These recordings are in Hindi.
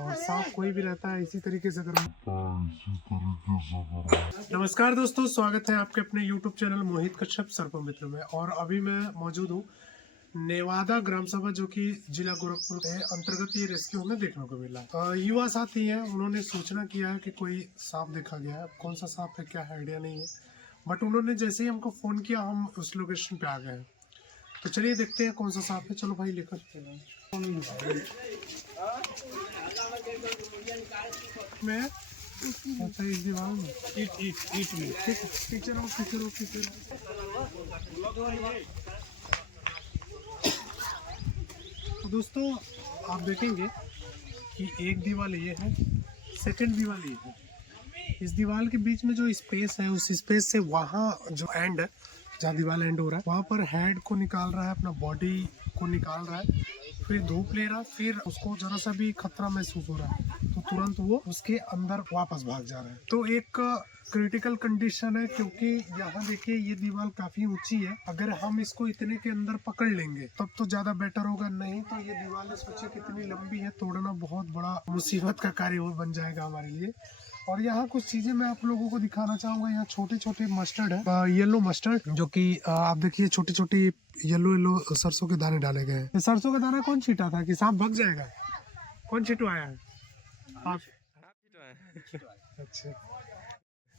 और साफ कोई भी रहता है इसी तरीके से करो। नमस्कार दोस्तों, स्वागत है आपके अपने YouTube चैनल मोहित कश्यप सर्प मित्र में। और अभी मैं मौजूद हूँ नेवादा ग्राम सभा, जो कि जिला गोरखपुर के अंतर्गत ये रेस्क्यू हमें देखने को मिला। युवा साथी हैं, उन्होंने सूचना किया है कि कोई सांप देखा गया है। कौन सा सांप है क्या है आइडिया नहीं है, बट उन्होंने जैसे ही हमको फोन किया हम उस लोकेशन पे आ गए हैं। तो चलिए देखते हैं कौन सा सांप है। चलो भाई लेकर मैं अच्छा इस दीवार में ईट में टीचर तो दोस्तों आप देखेंगे कि एक दीवार ये है, सेकंड दीवार ये है। इस दीवार के बीच में जो स्पेस है, उस स्पेस से वहाँ जो एंड है, जहाँ दीवार एंड हो रहा है, वहाँ पर हेड को निकाल रहा है, अपना बॉडी को निकाल रहा है, फिर धूप ले रहा है, फिर उसको जरा सा भी खतरा महसूस हो रहा है तो तुरंत वो उसके अंदर वापस भाग जा रहा है। तो एक क्रिटिकल कंडीशन है, क्योंकि यहाँ देखिए ये दीवार काफी ऊंची है। अगर हम इसको इतने के अंदर पकड़ लेंगे तब तो ज्यादा बेटर होगा, नहीं तो ये दीवार सोचिए कितनी लंबी है, तोड़ना बहुत बड़ा मुसीबत का कार्य वो बन जाएगा हमारे लिए। और यहाँ कुछ चीजें मैं आप लोगों को दिखाना चाहूंगा। यहाँ छोटे छोटे मस्टर्ड है, येलो मस्टर्ड, जो कि आप देखिए छोटी छोटी येलो येलो सरसों के दाने डाले गए हैं। सरसों का दाना कौन छीटा था कि सांप भाग जाएगा? कौन छिटवाया है? आप। अच्छा,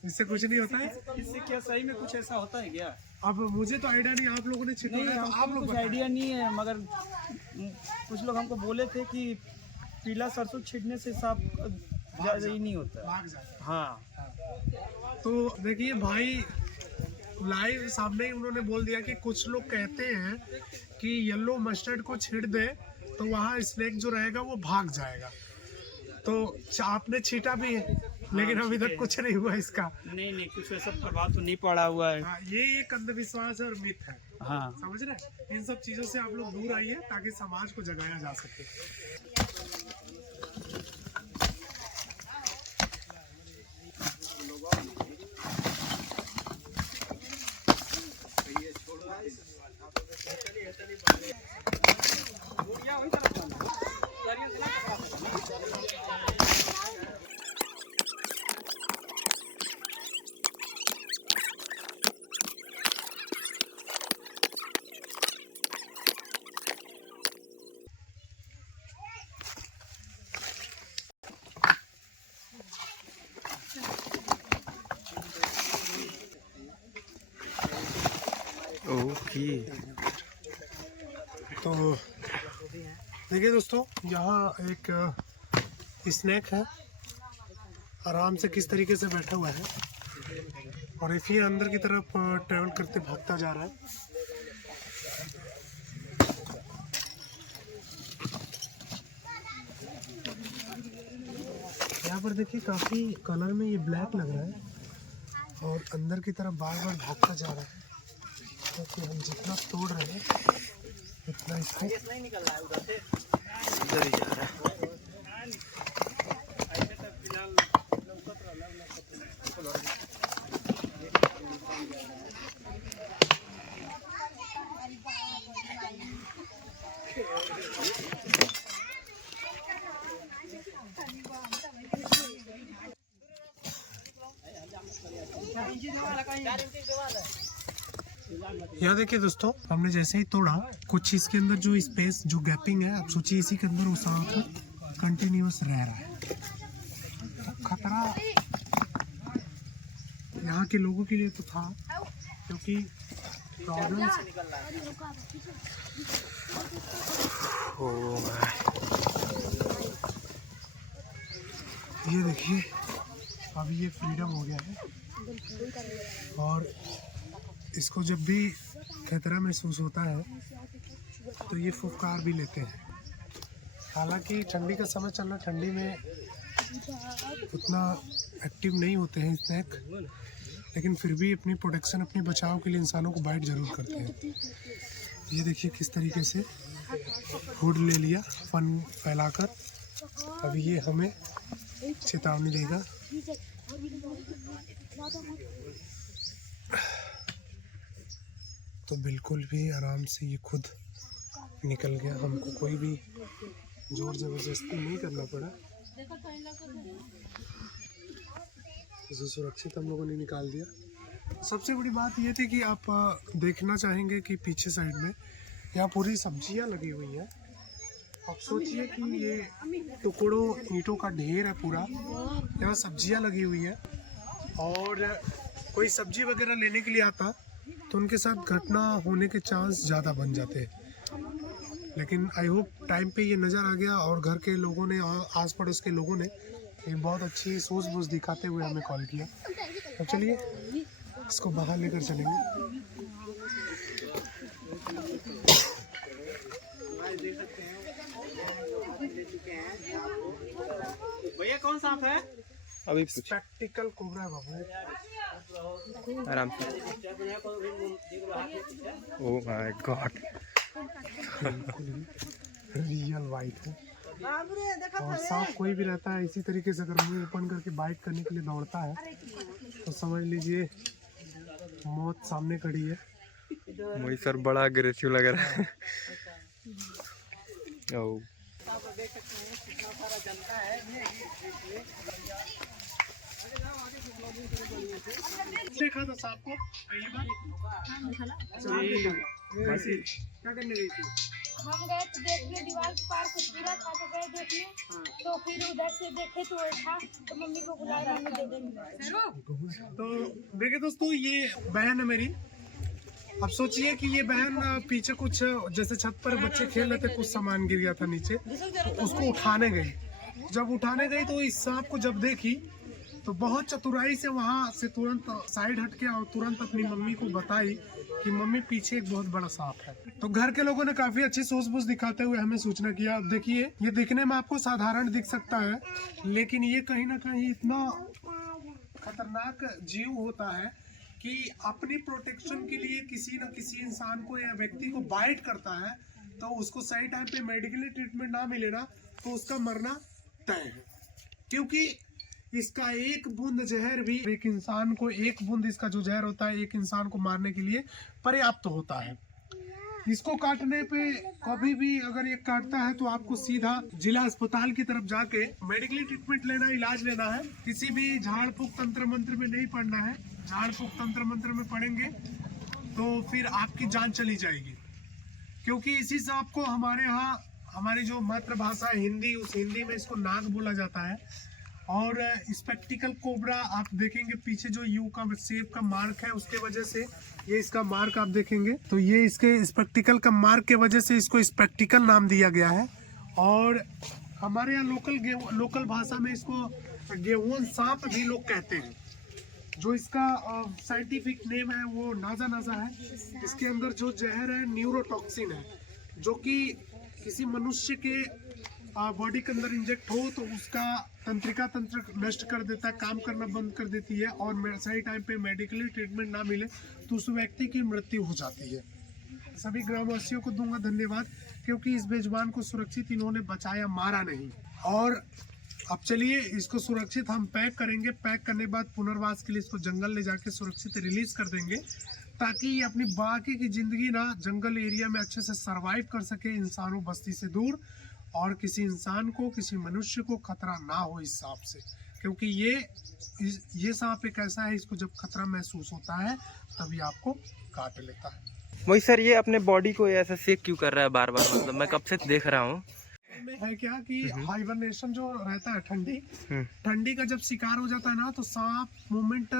इससे कुछ नहीं होता है? इससे क्या सही में कुछ ऐसा होता है क्या? अब मुझे तो आइडिया नहीं, आप लोगों ने छिटवाया तो आप लोग कुछ आइडिया नहीं है, मगर कुछ लोग हमको बोले थे कि पीला सरसों छीटने से सांप ज्यादा ही नहीं होता, भाग जाता। हाँ। तो देखिए भाई लाइव सामने ही उन्होंने बोल दिया कि कुछ लोग कहते हैं कि येलो मस्टर्ड को छीट दे तो वहाँ स्नेक जो रहेगा वो भाग जाएगा। तो आपने छीटा भी है, लेकिन अभी तक कुछ नहीं हुआ इसका। नहीं कुछ ऐसा प्रभाव तो नहीं पड़ा हुआ है। ये एक अंधविश्वास और मिथ है, हाँ। समझ रहे? इन सब चीजों से आप लोग दूर आइए ताकि समाज को जगाया जा सके। ओके। तो देखिए दोस्तों, यहाँ एक स्नेक है, आराम से किस तरीके से बैठा हुआ है और इसी अंदर की तरफ ट्रेवल करते भागता जा रहा है। यहाँ पर देखिए काफी कलर में ये ब्लैक लग रहा है और अंदर की तरफ बार बार भागता जा रहा है, क्योंकि हम जितना तोड़ रहे हैं उतना इसको इधर ही जा रहा है। यहाँ देखिए दोस्तों, हमने जैसे ही तोड़ा कुछ इसके अंदर जो स्पेस जो गैपिंग है, आप सोचिए इसी के अंदर वो सांप कंटिन्यूअस रह रहा है। तो खतरा यहाँ के लोगों के लिए तो था, क्योंकि प्रॉब्लम ये देखिए अभी ये फ्रीडम हो गया है और इसको जब भी खतरा महसूस होता है तो ये फुफकार भी लेते हैं। हालांकि ठंडी का समय चल रहा, ठंडी में उतना एक्टिव नहीं होते हैं स्नेक, लेकिन फिर भी अपनी प्रोटेक्शन, अपनी बचाव के लिए इंसानों को बाइट जरूर करते हैं। ये देखिए किस तरीके से हुड ले लिया फन फैलाकर। अभी ये हमें चेतावनी देगा। तो बिल्कुल भी आराम से ये खुद निकल गया, हमको कोई भी जोर ज़बरदस्ती नहीं करना पड़ा। इसे सुरक्षित हम लोगों ने निकाल दिया। सबसे बड़ी बात ये थी कि आप देखना चाहेंगे कि पीछे साइड में यहाँ पूरी सब्जियाँ लगी हुई हैं। आप सोचिए कि ये टुकड़ों ईंटों का ढेर है पूरा, यहाँ सब्जियाँ लगी हुई है और कोई सब्जी वगैरह लेने के लिए आता तो उनके साथ घटना होने के चांस ज़्यादा बन जाते हैं। लेकिन आई होप टाइम पे ये नज़र आ गया और घर के लोगों ने और आस पड़ोस के लोगों ने एक बहुत अच्छी सूझबूझ दिखाते हुए हमें कॉल किया। तो चलिए इसको बाहर लेकर चलेंगे। भैया कौन सांप है? अभी स्पेक्टिकल कोबरा बाबू, आराम से। Oh my God, real white है। और सांप कोई भी रहता है इसी तरीके से अगर मुंह ओपन करके बाइट करने के लिए दौड़ता है तो समझ लीजिए मौत सामने खड़ी है। वही सर बड़ा अग्रेसिव लग रहा है। ओह देखा था सांप को पहली बार? क्या करने गई थी? हम गए तो देखने दीवार के पार कुछ गिरा था तो गए देखने, तो फिर उधर से देखे तो था तो मम्मी को बुलाया, मम्मी दे देंगे। तो देखिए दोस्तों, ये बहन है मेरी। अब सोचिए कि ये बहन पीछे कुछ जैसे छत पर बच्चे खेल रहे थे, कुछ सामान गिर गया था नीचे, तो उसको उठाने गई। जब उठाने गई तो इस सांप को जब देखी तो बहुत चतुराई से वहाँ से तुरंत साइड हट के और तुरंत अपनी मम्मी को बताई कि मम्मी पीछे एक बहुत बड़ा सांप है। तो घर के लोगों ने काफी अच्छी सूझबूझ दिखाते हुए हमें सूचना किया। अब देखिए, ये दिखने में आपको साधारण दिख सकता है, लेकिन ये कहीं ना कहीं इतना खतरनाक जीव होता है कि अपनी प्रोटेक्शन के लिए किसी न किसी इंसान को या व्यक्ति को बाइट करता है तो उसको सही टाइम पे मेडिकली ट्रीटमेंट ना मिले ना तो उसका मरना तय है। क्योंकि इसका एक बूंद जहर भी एक इंसान को, एक बूंद इसका जो जहर होता है एक इंसान को मारने के लिए पर्याप्त होता है। इसको काटने पे कभी भी अगर ये काटता है तो आपको सीधा जिला अस्पताल की तरफ जाके मेडिकली ट्रीटमेंट लेना, इलाज लेना है। किसी भी झाड़ फूक तंत्र मंत्र में नहीं पड़ना है। झाड़ फूक तंत्र मंत्र में पड़ेंगे तो फिर आपकी जान चली जाएगी। क्योंकि इसी सांप को हमारे यहाँ, हमारी जो मातृभाषा है हिंदी, उस हिंदी में इसको नाग बोला जाता है। और स्पेक्टिकल कोबरा आप देखेंगे पीछे जो यू का शेप का मार्क है उसके वजह से ये इसका मार्क आप देखेंगे तो ये इसके स्पेक्टिकल का मार्क के वजह से इसको स्पेक्टिकल नाम दिया गया है। और हमारे यहाँ लोकल भाषा में इसको गेहूं सांप भी लोग कहते हैं। जो इसका साइंटिफिक नेम है वो नाजा नाजा है। इसके अंदर जो जहर है न्यूरोटॉक्सिन है, जो कि किसी मनुष्य के बॉडी के अंदर इंजेक्ट हो तो उसका तंत्रिका तंत्र नष्ट कर देता है, काम करना बंद कर देती है और सही टाइम पे मेडिकली ट्रीटमेंट ना मिले तो उस व्यक्ति की मृत्यु हो जाती है। सभी ग्रामवासियों को दूंगा धन्यवाद, क्योंकि इस बेजुबान को सुरक्षित इन्होंने बचाया, मारा नहीं। और अब चलिए इसको सुरक्षित हम पैक करेंगे। पैक करने के बाद पुनर्वास के लिए इसको जंगल ले जाके सुरक्षित रिलीज कर देंगे, ताकि ये अपनी बाकी की जिंदगी ना जंगल एरिया में अच्छे से सरवाइव कर सके, इंसानों बस्ती से दूर, और किसी इंसान को, किसी मनुष्य को खतरा ना हो इस सांप से। क्योंकि ये सांप एक ऐसा है, इसको जब खतरा महसूस होता है तभी आपको काट लेता है। वही सर, ये अपने बॉडी को ऐसा सेक क्यों कर रहा है बार बार? मतलब मैं कब से देख रहा हूँ। है क्या कि हाइबरनेशन जो रहता है, ठंडी का जब शिकार हो जाता है ना तो सांप मूवमेंट,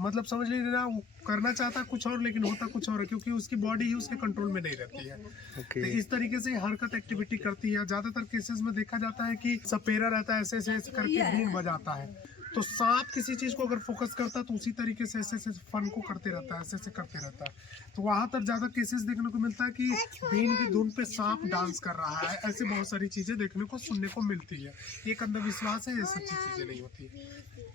मतलब समझ लीजिए ना, वो करना चाहता है कुछ और लेकिन होता कुछ और है, क्योंकि उसकी बॉडी ही उसके कंट्रोल में नहीं रहती है। तो इस तरीके से हरकत एक्टिविटी करती है। ज्यादातर केसेस में देखा जाता है कि सपेरा रहता है, ऐसे ऐसे करके बीन बजाता है। तो सांप किसी चीज को अगर फोकस करता है तो उसी तरीके से ऐसे ऐसे फन को करते रहता है, ऐसे ऐसे करते रहता है। तो वहां पर ज्यादा केसेस देखने को मिलता है कि बीन की धुन पे सांप डांस कर रहा है। ऐसे बहुत सारी चीजें देखने को, सुनने को मिलती है। एक अंधविश्वास है, ये सच्ची चीजें नहीं होती।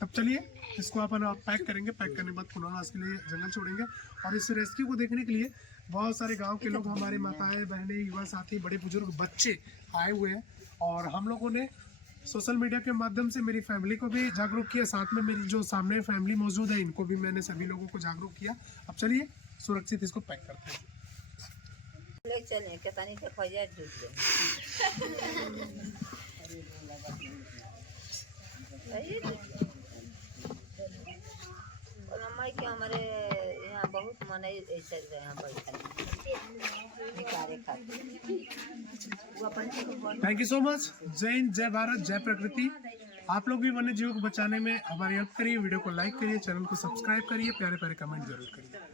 तब चलिए इसको अपन पैक करेंगे। पैक करने के बाद पुनर्वास के लिए जंगल छोड़ेंगे। और इस रेस्क्यू को देखने के लिए बहुत सारे गाँव के लोग, हमारे माताएं, बहनें, युवा साथी, बड़े बुजुर्ग, बच्चे आए हुए हैं। और हम लोगों ने सोशल मीडिया के माध्यम से मेरी फैमिली को भी जागरूक किया, साथ में मेरी जो सामने फैमिली मौजूद है इनको भी मैंने सभी लोगों को जागरूक किया। अब चलिए सुरक्षित इसको पैक करते हैं। मम्मी के हमारे यहाँ बहुत मन है ऐसे यहाँ बैठल निकारे खातिर वो अपन थैंक यू सो मच। जय हिंद, जय भारत, जय प्रकृति। आप लोग भी वन्य जीवों को बचाने में हमारी हेल्प करिए। वीडियो को लाइक करिए, चैनल को सब्सक्राइब करिए, प्यारे प्यारे कमेंट जरूर करिए।